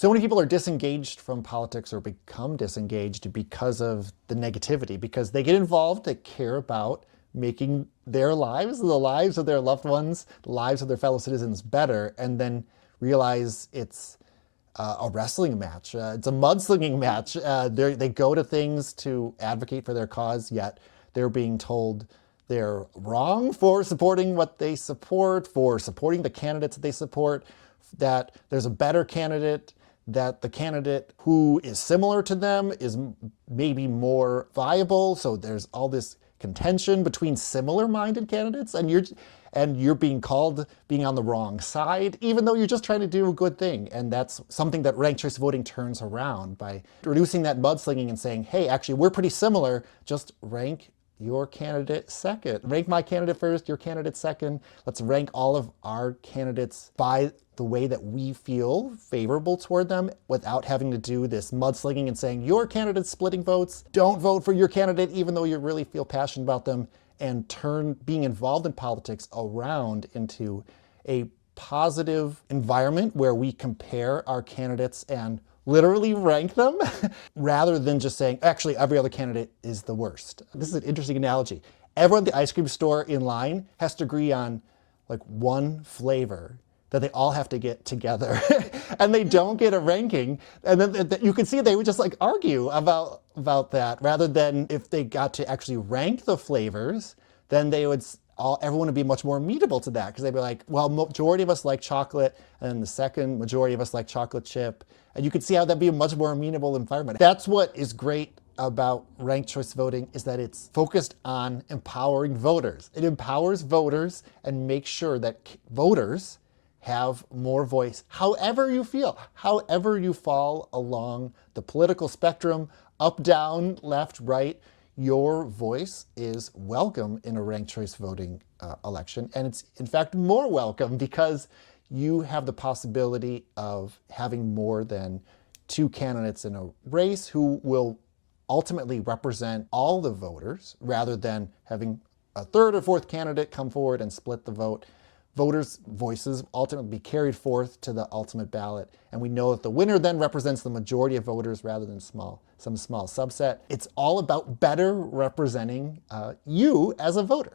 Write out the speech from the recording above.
So many people are disengaged from politics or become disengaged because of the negativity, because they get involved, they care about making their lives, the lives of their loved ones, the lives of their fellow citizens better, and then realize it's a wrestling match. It's a mudslinging match. They go to things to advocate for their cause, yet they're being told they're wrong for supporting what they support, for supporting the candidates that they support, that there's a better candidate, that the candidate who is similar to them is maybe more viable. So there's all this contention between similar-minded candidates, and you're being called being on the wrong side, even though you're just trying to do a good thing. And that's something that ranked choice voting turns around by reducing that mudslinging and saying, hey, actually, we're pretty similar, just rank your candidate second. Rank my candidate first, your candidate second. Let's rank all of our candidates by the way that we feel favorable toward them without having to do this mudslinging and saying, your candidate's splitting votes. Don't vote for your candidate even though you really feel passionate about them, and turn being involved in politics around into a positive environment where we compare our candidates and literally rank them rather than just saying, actually, every other candidate is the worst. This is an interesting analogy. Everyone at the ice cream store in line has to agree on like one flavor that they all have to get together and they don't get a ranking. And then you can see they would just like argue about that, rather than if they got to actually rank the flavors, then they would everyone would be much more amenable to that, because they'd be like, well, majority of us like chocolate, and then the second majority of us like chocolate chip. And you could see how that'd be a much more amenable environment. That's what is great about ranked choice voting, is that it's focused on empowering voters. It empowers voters and makes sure that voters have more voice, however you feel, however you fall along the political spectrum, up, down, left, right. Your voice is welcome in a ranked choice voting election. And it's in fact more welcome because you have the possibility of having more than two candidates in a race who will ultimately represent all the voters, rather than having a third or fourth candidate come forward and split the vote. Voters' voices ultimately be carried forth to the ultimate ballot. And we know that the winner then represents the majority of voters rather than some small subset. It's all about better representing you as a voter.